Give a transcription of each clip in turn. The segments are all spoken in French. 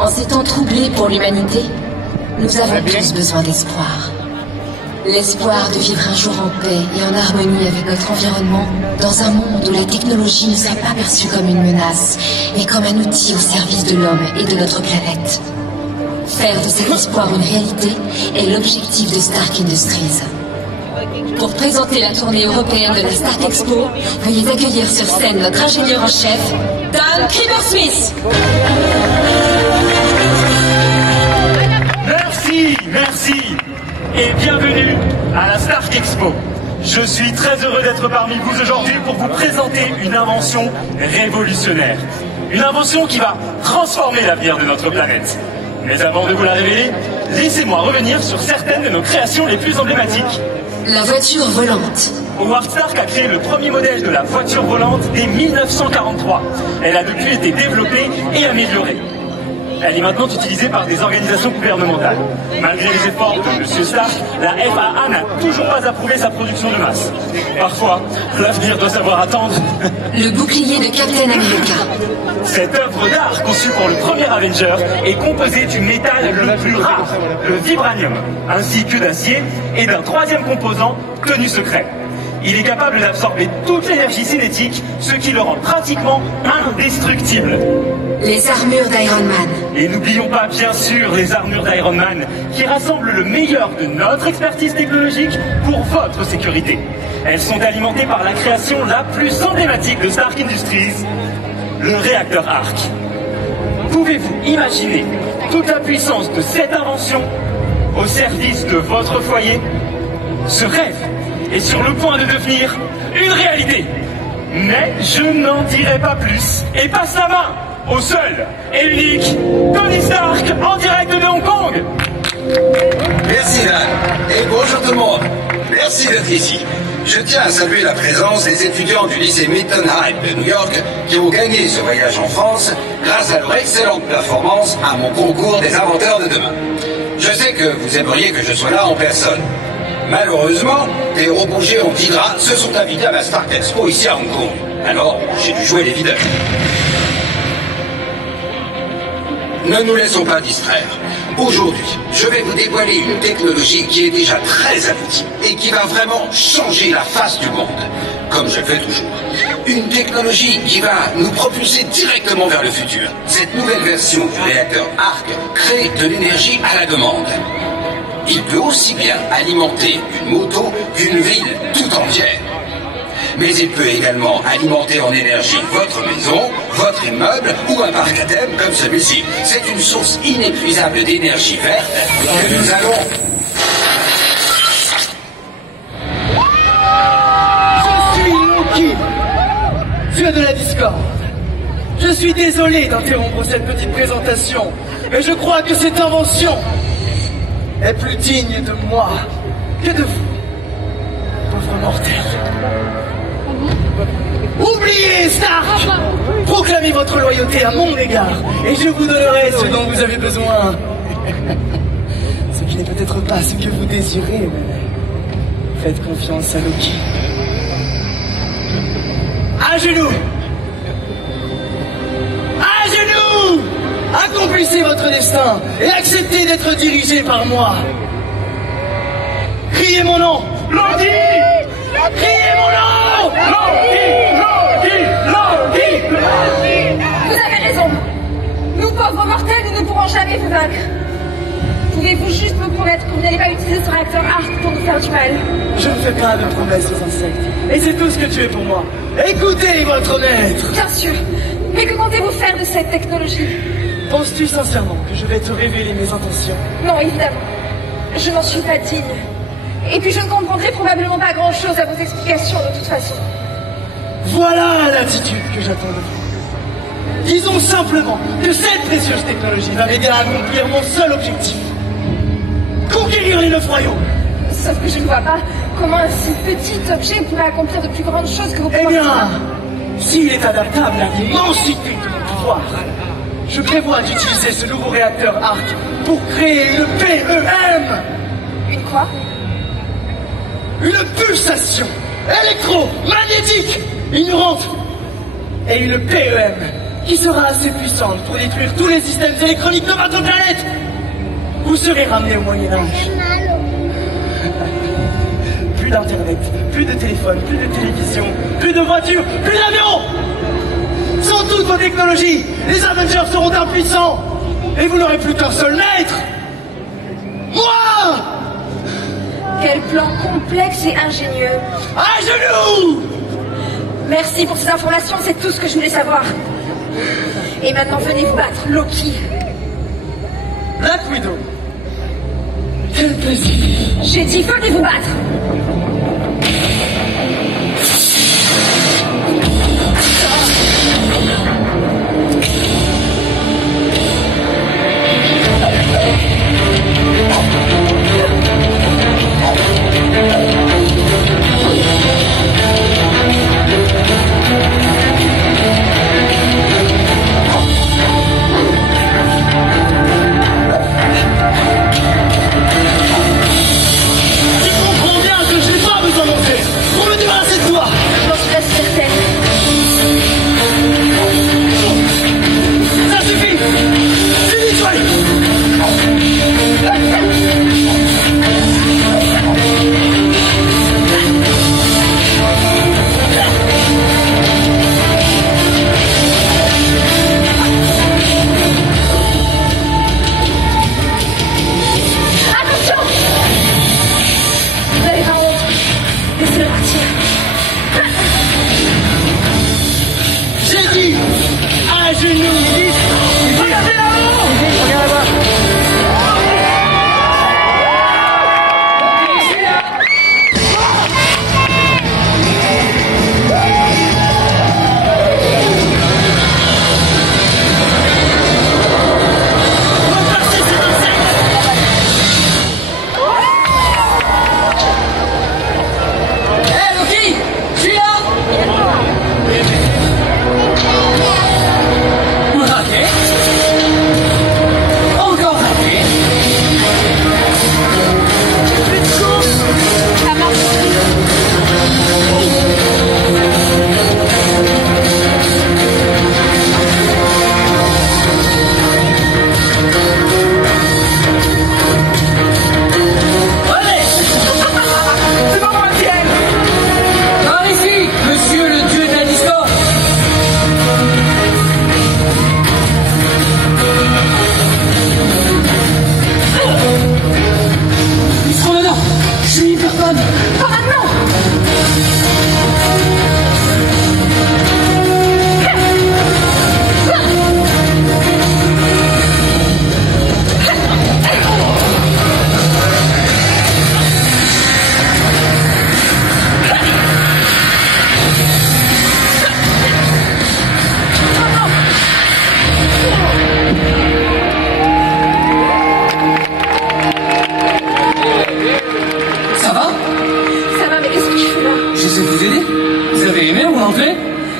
En ces temps troublés pour l'humanité, nous avons tous besoin d'espoir. L'espoir de vivre un jour en paix et en harmonie avec notre environnement, dans un monde où la technologie ne soit pas perçue comme une menace, mais comme un outil au service de l'homme et de notre planète. Faire de cet espoir une réalité est l'objectif de Stark Industries. Pour présenter la tournée européenne de la Stark Expo, veuillez accueillir sur scène notre ingénieur en chef, Dan Krimmer-Smith. Merci et bienvenue à la Stark Expo. Je suis très heureux d'être parmi vous aujourd'hui pour vous présenter une invention révolutionnaire. Une invention qui va transformer l'avenir de notre planète. Mais avant de vous la révéler, laissez-moi revenir sur certaines de nos créations les plus emblématiques. La voiture volante. Howard Stark a créé le premier modèle de la voiture volante dès 1943. Elle a depuis été développée et améliorée. Elle est maintenant utilisée par des organisations gouvernementales. Malgré les efforts de M. Stark, la FAA n'a toujours pas approuvé sa production de masse. Parfois, l'avenir doit savoir attendre. Le bouclier de Captain America. Cette œuvre d'art conçue pour le premier Avenger est composée du métal le plus rare, le vibranium, ainsi que d'acier et d'un troisième composant tenu secret. Il est capable d'absorber toute l'énergie cinétique, ce qui le rend pratiquement indestructible. Les armures d'Iron Man. Et n'oublions pas, bien sûr, les armures d'Iron Man, qui rassemblent le meilleur de notre expertise technologique pour votre sécurité. Elles sont alimentées par la création la plus emblématique de Stark Industries, le réacteur Arc. Pouvez-vous imaginer toute la puissance de cette invention au service de votre foyer? Ce rêve est sur le point de devenir une réalité. Mais je n'en dirai pas plus et passe la main au seul et unique Tony Stark en direct de Hong Kong. Merci Dan et bonjour tout le monde. Merci d'être ici. Je tiens à saluer la présence des étudiants du lycée Milton High de New York qui ont gagné ce voyage en France grâce à leur excellente performance à mon concours des inventeurs de demain. Je sais que vous aimeriez que je sois là en personne. Malheureusement, les robots géants d'Hydra se sont invités à la Stark Expo ici à Hong Kong. Alors, j'ai dû jouer les videurs. Ne nous laissons pas distraire. Aujourd'hui, je vais vous dévoiler une technologie qui est déjà très aboutie et qui va vraiment changer la face du monde, comme je le fais toujours. Une technologie qui va nous propulser directement vers le futur. Cette nouvelle version du réacteur Arc crée de l'énergie à la demande. Il peut aussi bien alimenter une moto qu'une ville tout entière. Mais il peut également alimenter en énergie votre maison, votre immeuble ou un parc à thème comme celui-ci. C'est une source inépuisable d'énergie verte que nous allons... Je suis Loki, dieu de la discorde. Je suis désolé d'interrompre cette petite présentation, mais je crois que cette invention est plus digne de moi que de vous, pauvres mortels. Oubliez Stark! Proclamez votre loyauté à mon égard, et je vous donnerai ce dont vous avez besoin. Ce qui n'est peut-être pas ce que vous désirez, mais faites confiance à Loki. À genoux! À genoux! Accomplissez votre destin et acceptez d'être dirigé par moi. Criez mon nom! Loki! Criez mon nom! Loki! Loki! Loki! Vous avez raison. Nous, pauvres mortels, nous ne pourrons jamais vous vaincre. Pouvez-vous juste me promettre que vous n'allez pas utiliser ce réacteur Arc pour nous faire du mal? Je ne fais pas de promesses aux insectes. Et c'est tout ce que tu es pour moi. Écoutez votre maître! Bien sûr. Mais que comptez-vous faire de cette technologie? Penses-tu sincèrement que je vais te révéler mes intentions? Non, évidemment. Je n'en suis pas digne. Et puis je ne comprendrai probablement pas grand-chose à vos explications de toute façon. Voilà l'attitude que j'attends de vous. Disons simplement que cette précieuse technologie va m'aider à accomplir mon seul objectif. Conquérir les 9 royaumes. Sauf que je ne vois pas comment un si petit objet pourrait accomplir de plus grandes choses que vous pouvez. Eh bien, s'il est adaptable à l'immensité de mon pouvoir, je prévois d'utiliser ce nouveau réacteur Arc pour créer une PEM. Une quoi? Une pulsation électromagnétique ignorante et une PEM qui sera assez puissante pour détruire tous les systèmes électroniques de votre planète. Vous serez ramené au Moyen-Âge. Plus d'internet, plus de téléphone, plus de télévision, plus de voitures, plus d'avions. Sans toutes vos technologies, les Avengers seront impuissants et vous n'aurez plus qu'un seul maître. Moi! Quel plan complexe et ingénieux. À genoux! Merci pour ces informations, c'est tout ce que je voulais savoir. Et maintenant, venez vous battre, Loki. Black Widow. Quel plaisir. J'ai dit, venez vous battre.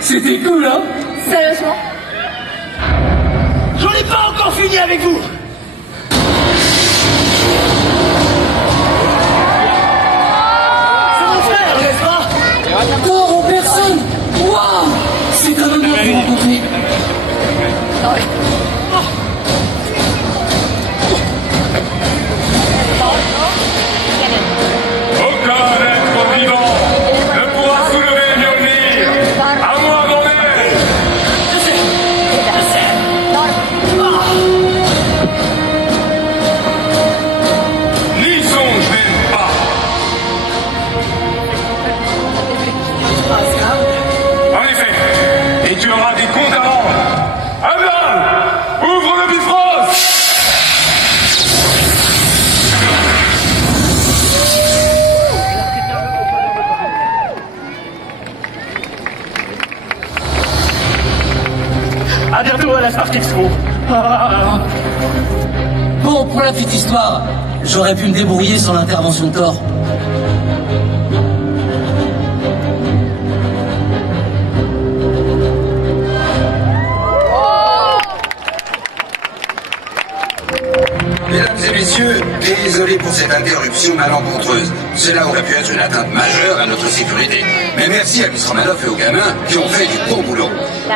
C'était cool, hein? Sérieusement? J'en ai pas encore fini avec vous! C'est mon frère, n'est-ce pas? Thor en personne! Waouh! C'est un honneur de vous rencontrer. Aucun être vivant ne pourra soulever Mjolnir, à moi mon aide. N'y songe même pas. En effet, et tu auras des comptes à rendre. Abel, ouvre le Bifrost. À bientôt à la Stark Expo. Bon, pour la petite histoire, j'aurais pu me débrouiller sans l'intervention de Thor. Mesdames et messieurs, désolé pour cette interruption malencontreuse. Cela aurait pu être une atteinte majeure à notre sécurité. Mais merci à Miss Romanoff et aux gamins qui ont fait du bon boulot.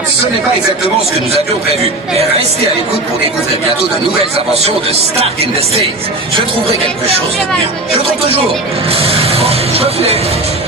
Ce n'est pas exactement ce que nous avions prévu. Mais restez à l'écoute pour découvrir bientôt de nouvelles inventions de Stark Industries. Je trouverai quelque chose de mieux. Je trouve toujours. Bon, je me fais.